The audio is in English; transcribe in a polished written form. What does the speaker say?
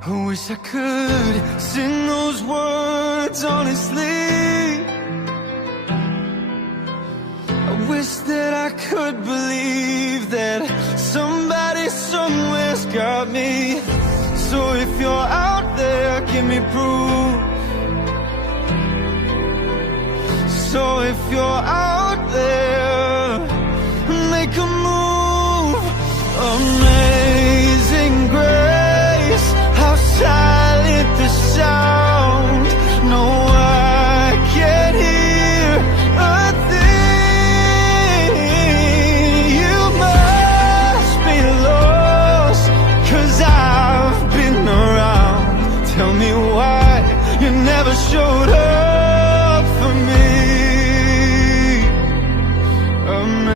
I wish I could sing those words honestly. I wish that I could believe that somebody somewhere's got me. So if you're out there, give me proof. So if you're out there, make a move. Oh, no.